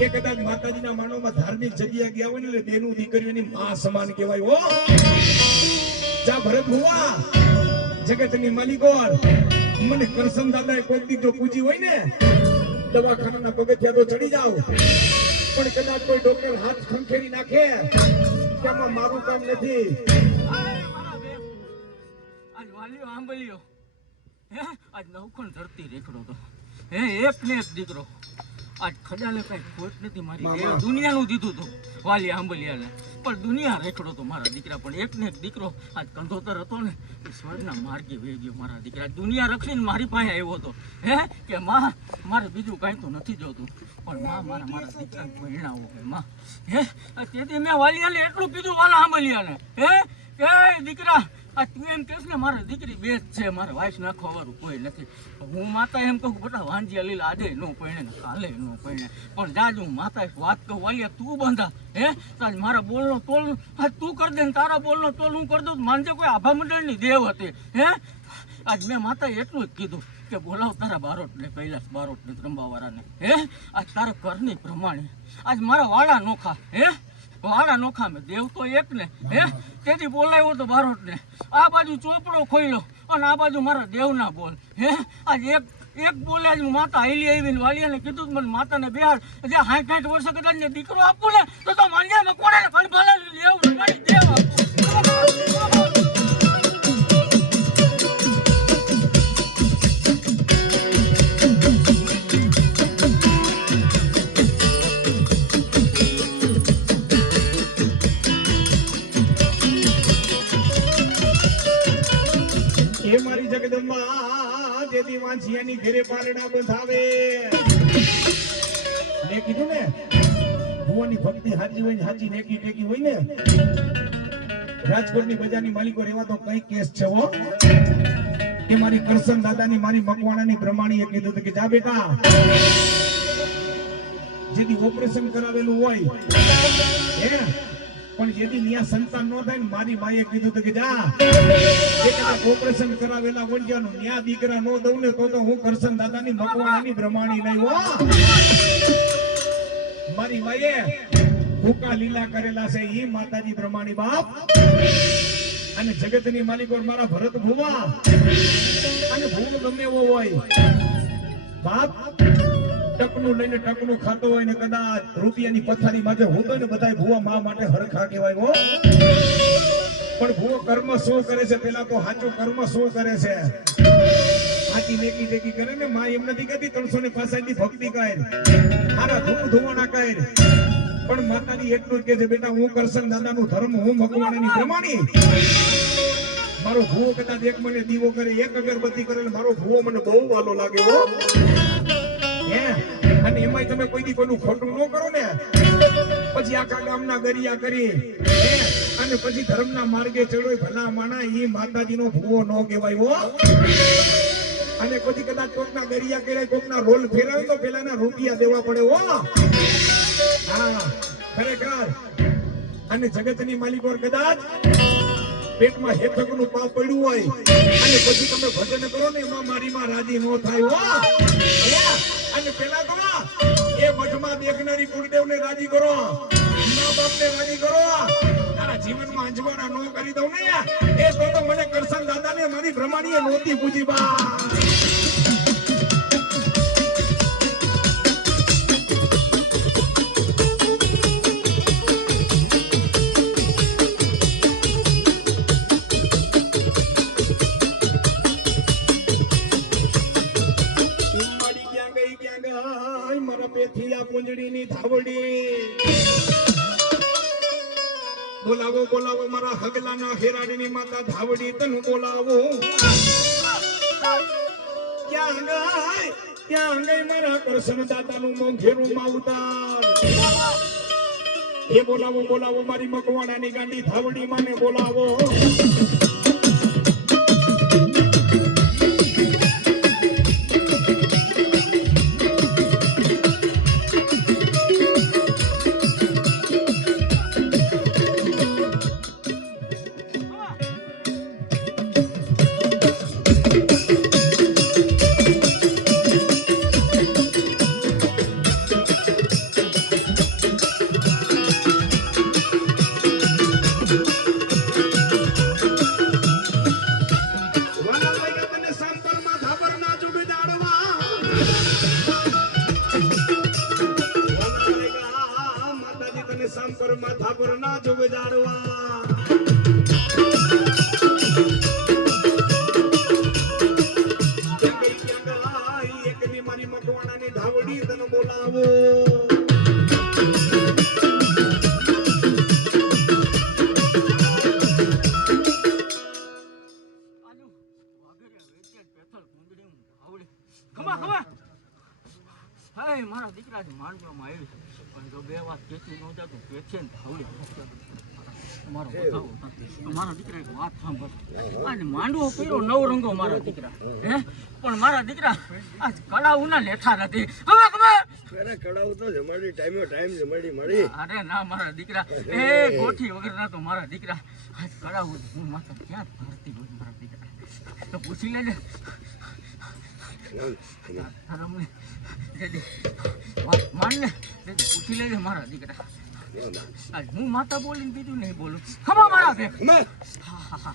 કે કદાચ માતાજીના માનવમાં ધાર્મિક જગ્યા ગયા હોય ને એટલે બેનું દીકરીઓની માં સમાન કહેવાય હો જા ભરત ભુવા જગતની માલિકોર મને કરશન દાદાએ કોક દી જો પૂજી હોય ને દવાખાનાના પગથિયા તો ચડી જાવ પણ કદાચ કોઈ ડોક્ટર હાથ ખંખેરી નાખે કે આમાં મારું કામ નથી આજ વાલીઓ આંબલીઓ હે આજ નવખણ ધરતી રેખડો તો હે એક ને એક દીકરો આજ ખડાલે કઈ ખોટ નથી મારી દુનિયાનું દીધું તો વાલી આંબલિયાને પણ દુનિયા રેખડો તો મારા દીકરા પણ એક ને એક દીકરો આજ કંધોતર હતો ને એ સ્વર્ગના માર્ગે વહી ગયો મારા દીકરા દુનિયા રક્ષીને મારી પાસે આવ્યો હતો હે કે માં મારે બીજું કાંઈ તો નથી જોતું પણ મારા દીકરાને પરિણાવો માં હે તેથી મેં વાલિયાને એટલું કીધું વાલા આંબલિયાને હે કે દીકરા આ તું એમ કહેશ ને મારી દીકરી બે જ છે મારે વાઈફ નાખવા વાળું કોઈ નથી હું માતા એમ કહું બેટા વાંજિયા લીલા આડે નો પૈણે ને કાલે નો પૈણે પણ જાજ હું માતા વાત કહું વાલિયા તું બંધા હે તાજ મારા બોલનો તોલ આજ તું કરી દે ને તારા બોલનો તોલ હું કરી દઉં માનજે કોઈ આભા મંડળની દેવ હતી હે આજ મેં માતાએ એટલું જ કીધું કે બોલાવ તારા બારોટને કૈલાસ બારોટને ત્રંબાવાળાને હે આજ તારા ઘરની પ્રમાણે આજ મારા વાળા નોખા હે વાળા નોખા મેં દેવ તો એક ને હે તેથી બોલાવ્યો તો બારોટ ને આ બાજુ ચોપડો ખોઈલો અને આ બાજુ મારા દેવના બોલ હે આજ એક બોલે આજ માતા હાલી આવીને વાલિયાને કીધું મને માતાને બેહાર જે 60 વર્ષ કદાચ ને દીકરો આપું ને તો માંગ્યા કોને કણભાલા લેવું દેવ આપું જગદંબા જેદી વાંચિયાની ઘરે પારણા બંધાવે મેં કીધું ને ભુવાની ભક્તિ સાચી હોય ને સાચી નેકી ટેકી હોય ને રાજકોટની બજારની માલિકો રેવા તો કઈ કેસ છે હો કે મારી કરશન દાદાની મારી મકવાણાની બ્રહ્માણીએ કીધું કે જા બેટા જેદી ઓપરેશન કરાવેલું હોય હે પણ જેદી નિયા સંતાન નો થાય ને મારી માએ કીધું કે જા ઓપરેશન કરાવેલા વંજાનું ન્યા દીકરા નો દઉં ને તો હું કરશન દાદાની મકવાણાની બ્રહ્માણી નહીં હો મારી માએ ભૂકા લીલા કરેલા છે ઈ માતાજી બ્રહ્માણી બાપ અને જગતની માલિકો મારા ભરત ભુવા અને ભૂવો ગમે એવો હોય બાપ ટકનું લઈને ટકનું ખાતો હોય ને કદાચ રૂપિયાની પથારી માથે હોતો ને બધાય ભુવા માં માટે હરખા કહેવાય હો પણ ભુવો કર્મ શું કરે છે પેલા તો સાચો કર્મ શું કરે છે આકી નેકી ટેકી કરે ને માં એમ નથી કહેતી 365 ની ભક્તિ કર હારા ધૂમધૂમણા કર પણ માતાજી એટલું જ કહે છે બેટા હું કરશન દાદાનું ધર્મ હું મકવાણાની પ્રમાણી મારો ભુવો કદાચ એક મને દીવો કરે એક અગરબત્તી કરે મારો ભુવો મને બહુ વાલો લાગે હો અને એમાંય તમે કોઈ દી કોઈનું ખોટું ન કરો ને પછી આખા ગામના ગરિયા કરી અને પછી ધર્મના માર્ગે ચડો ભલા માણા ઈ માતાજીનો ભુવો ન કહેવાય હો અને પછી કદાચ કોકના ગરિયા કરે કોકના રોલ ફેરવે તો પેલાના રૂપિયા દેવા પડે હો હા ખરેખર અને જગતની માલિકો કદાચ પેટમાં હેઠકનું પાપ પડ્યું હોય અને પછી તમે ભજન કરો ને એમાં મારી માં રાજી ન થાય હો અને પેલા તો એ મઠમાં દેખનારી કુળદેવને રાજી કરો મા બાપને રાજી કરો તારા જીવનમાં અંજવાના નો કરી દઉં ને એ તો મને કરશન દાદાને મારી બ્રહ્માણીએ નોતી પૂજી બા બોલાવો બોલાવો મારા હગલાના હેરાડીની માતા ધાવડી તન બોલાવો ક્યાં ગઈ મારા કરશન દાદાનું મોંઘેરું માવતાર એ બોલાવો બોલાવો મારી મકવાણાની ગાંડી ધાવડી માને બોલાવો પર માથા પર ના જોગ જાડવા એકની મારી મકવાણાની ધાવડી તને બોલાવો મારા દીકરા માંડવામાં આવી પણ જો બે વાત કેતી ન જાતું પેછે ને ધાવડી મારો બતાવો મારા દીકરા એક વાત સાંભળ આજ માંડવો કર્યો નવ રંગો મારા દીકરા હે પણ મારા દીકરા આજ કડાઉના લેઠા નથી હવે ખબર અરે કડાઉ તો જમાડી ટાઈમ જમાડી મળી અરે ના મારા દીકરા એ ગોઠી વગર ના તો મારા દીકરા આજ કડાઉ હું માથા ક્યાં ભારતી હોય મારા દીકરા તો પૂછી લેજે તારમને વાત માનને પૂછી લેજે મારા દીકરા આજ હું માતા બોલીને બીજું નહીં બોલું ખમા મારા બે હા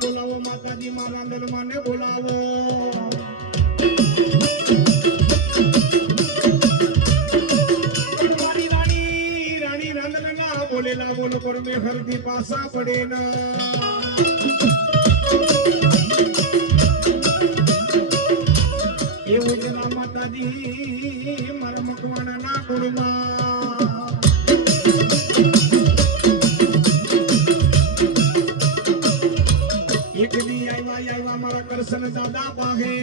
બોલાવો માતાજી મારા દરબારને બોલાવો રાણી રાંદલના બોલેલા બોલ પર મે હરદી પાસા પડે ના એવું જ ના માતાજી મારા મકવાણાના ગુણમાં એક દી આવ્યા મારા કરશન દાદા પાહે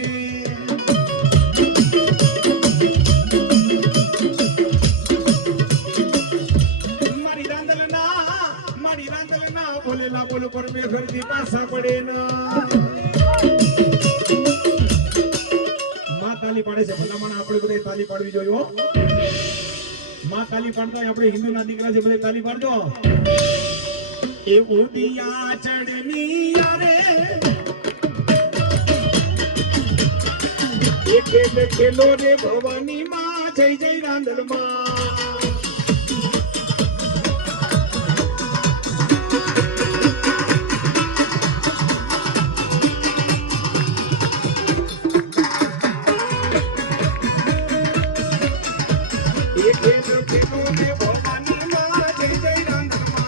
મારી રાંદલના બોલેલા બોલ પર મે ઘરથી પાસા પડે ના માં તાલી પાડે છે ભલામણ આપણે બધે તાલી પાડવી જોઈએ હો માં તાલી પાડતા આપણે હિન્દુના દીકરા છે બધે તાલી પાડજો એ ઉડિયા ચડની રે એ ખેલો રે ભવાની માં જય જય રાંદલ માં એ ખેલો રે ભવાની માં જય જય રાંદલ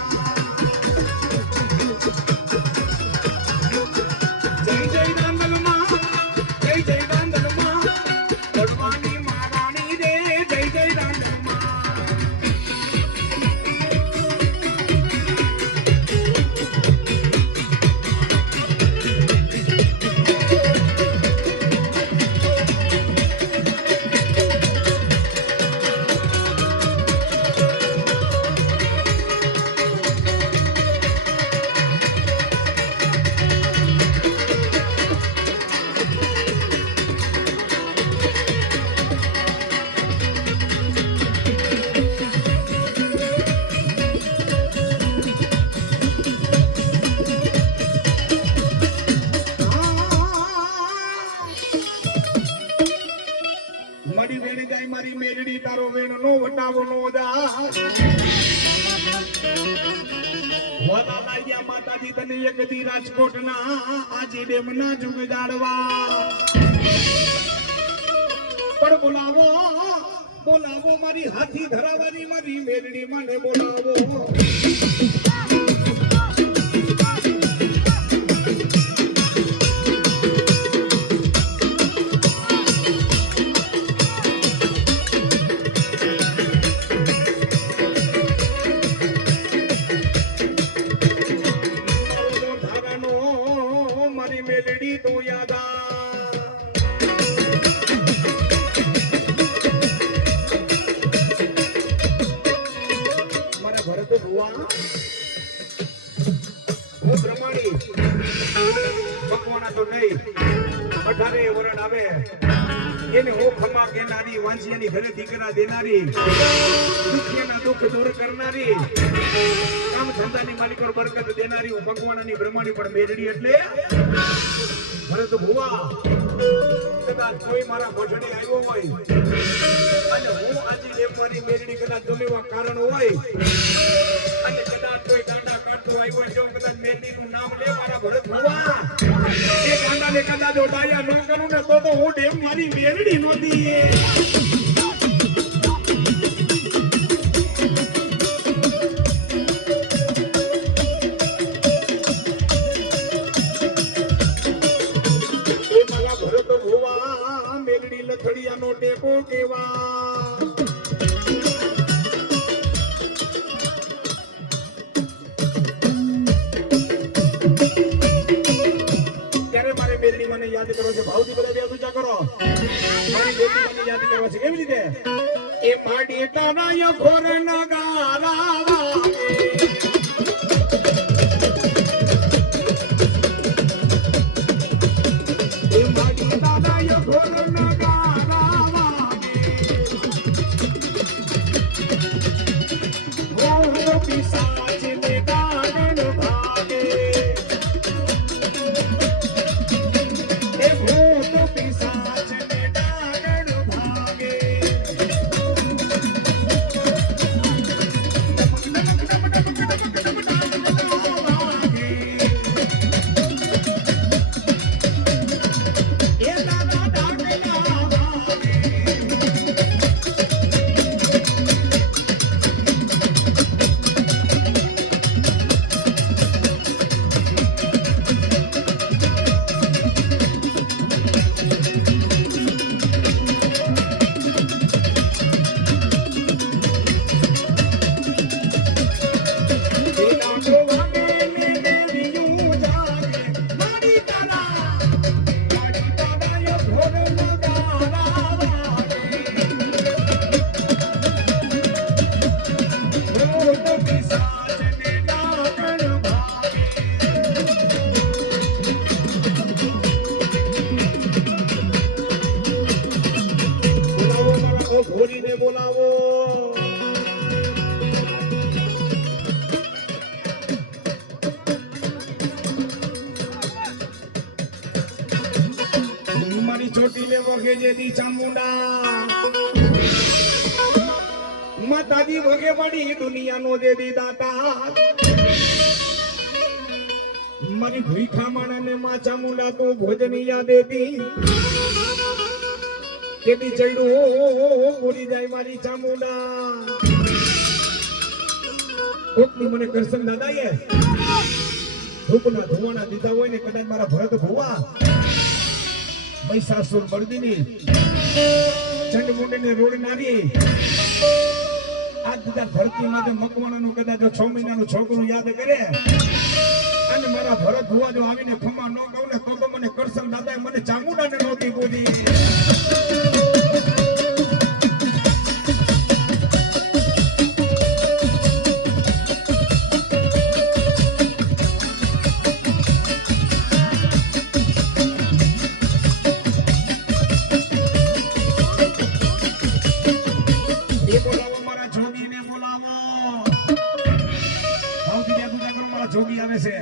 મારી મેલડી તારો વેણ નો વટાવો નો દા વાલા લાગ્યા માતાજી તને એક દી રાજકોટ ના આજી ડેમ ના જુગ જાડવા પણ બોલાવો મારી હાથી ધરાવાની મારી મેલડી માને બોલાવો મેલડી તો યાદા મારા ભરત ભુવા એને ઓખમાં કેનારી વાંચિયાની ઘરે દીકરા દેનારી દુખિયાના દુઃખ દૂર કરનારી કામ ધંધાની માલિકો બરકત દેનારી ભગવાનની બ્રહ્માની પણ મેરડી એટલે ભરત ભુવા કદાચ કોઈ મારા ભજને આવ્યો હોય અને હું આજે એમ મારી મેરડી કદાચ ગમે એવા કારણ હોય અને કદાચ કોઈ ગાંડા કાઢતો આવ્યો હોય જો કદાચ મેરડીનું નામ લે મારા ભરત ભુવા એ ગાંડાને કદાચ ઓડાયા ન કરું ને તો હું ડેમ મારી મેરડી નોતી ટેકો કેવા ત્યારે મારે બેરડી મને યાદ કરો છે ભાવથી બધા બે ઊંચા કરો મારી બેરડી મને યાદ કરવા છે કેવી રીતે એ માડી તારા ખોર નગારા એ માડી તારા ખોર ઘોરીને બોલાવો મારી ચોટીલે વગે જેથી ચામુંડા માતાજી વગે પડી દુનિયાનો દેવી દાતા મારી ભૂખા માણાને માં ચામુંડા તું ભોજની યાદ દેતી કેદી ચડ્યું પૂરી જાય મારી ચામુંડા કોકની મને કરશન દાદાએ ધૂપના ધુવાણા દીધા હોય ને કદાચ મારા ભરત ભુવા મહિષાસુર મર્દિની ચંડમુંડીને રોડનારી આ દીધા ધરતી માથે મકવાણાનું કદાચ 6 મહિનાનું છોકરું યાદ કરે અને મારા ભરત ભુવા જો આવીને ખમા ન કહું ને તો મને કરશન દાદાએ મને ચામુંડાને નહોતી બોલી જોગી આવે છે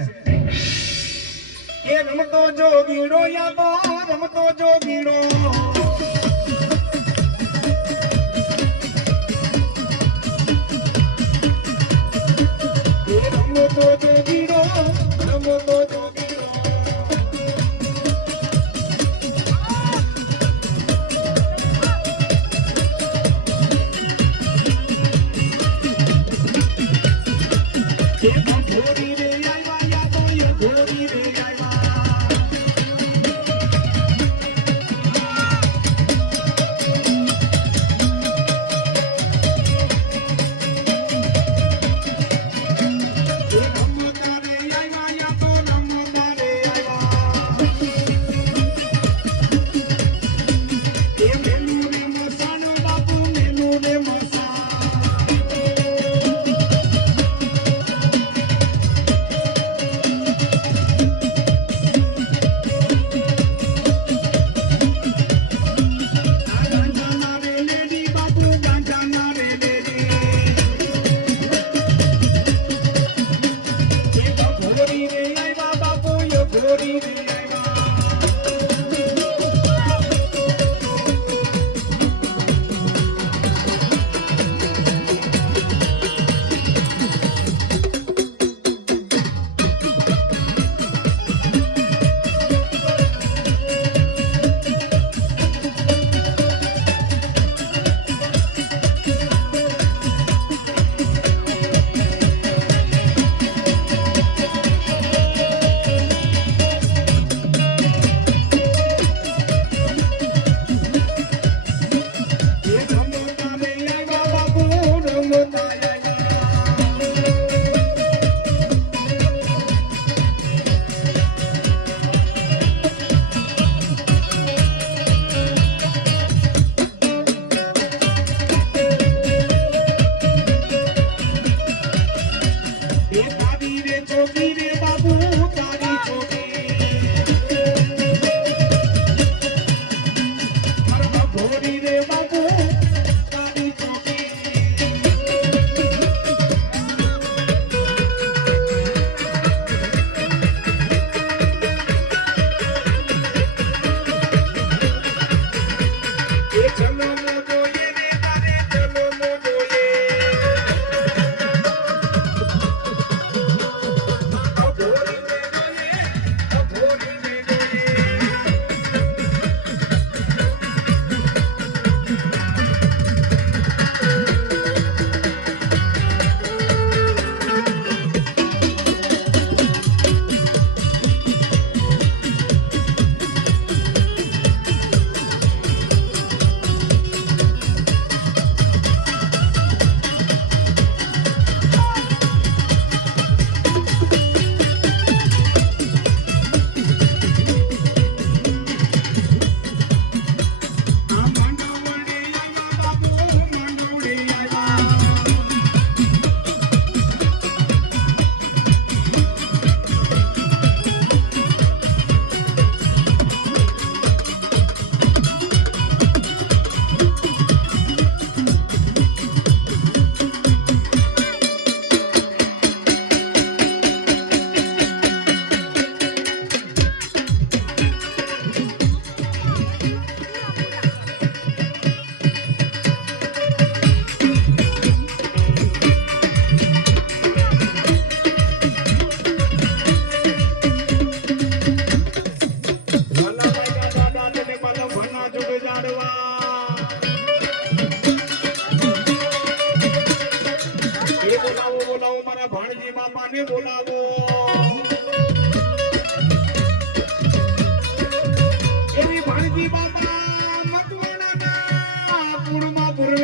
એ રમતો જોગીડો યાદો રમતો જોગીડો એ રમતો જોગીડો રમતો જોગીડો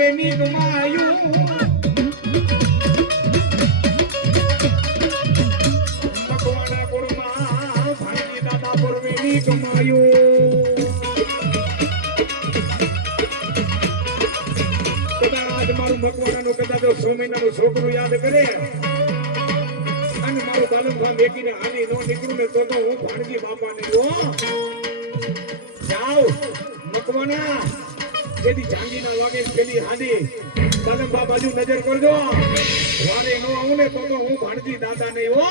વેની કમાયું ભગવાના કુળમાં ભાણજી દાદા પર વેની કમાયું કદાચ મારું ભગવાનાનું કદાચ 6 મહિનાનું છોકરું યાદ કરે અને મારું બાલમભા મેકીને આની નો નીકળું ને તો હું ભાણજી બાપાને હો જાઓ મકવાના જેથી ચાંદીના વાગે પેલી હાડી બાલમભા બાજુ નજર કરજો વારે નો આવું ને તો હું ભાણજી દાદા નહીં હો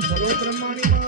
ચલો બ્રહ્માની માં